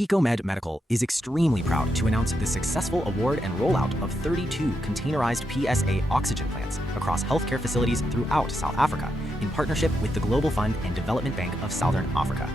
Ecomed Medical is extremely proud to announce the successful award and rollout of 32 containerized PSA oxygen plants across healthcare facilities throughout South Africa in partnership with the Global Fund and Development Bank of Southern Africa.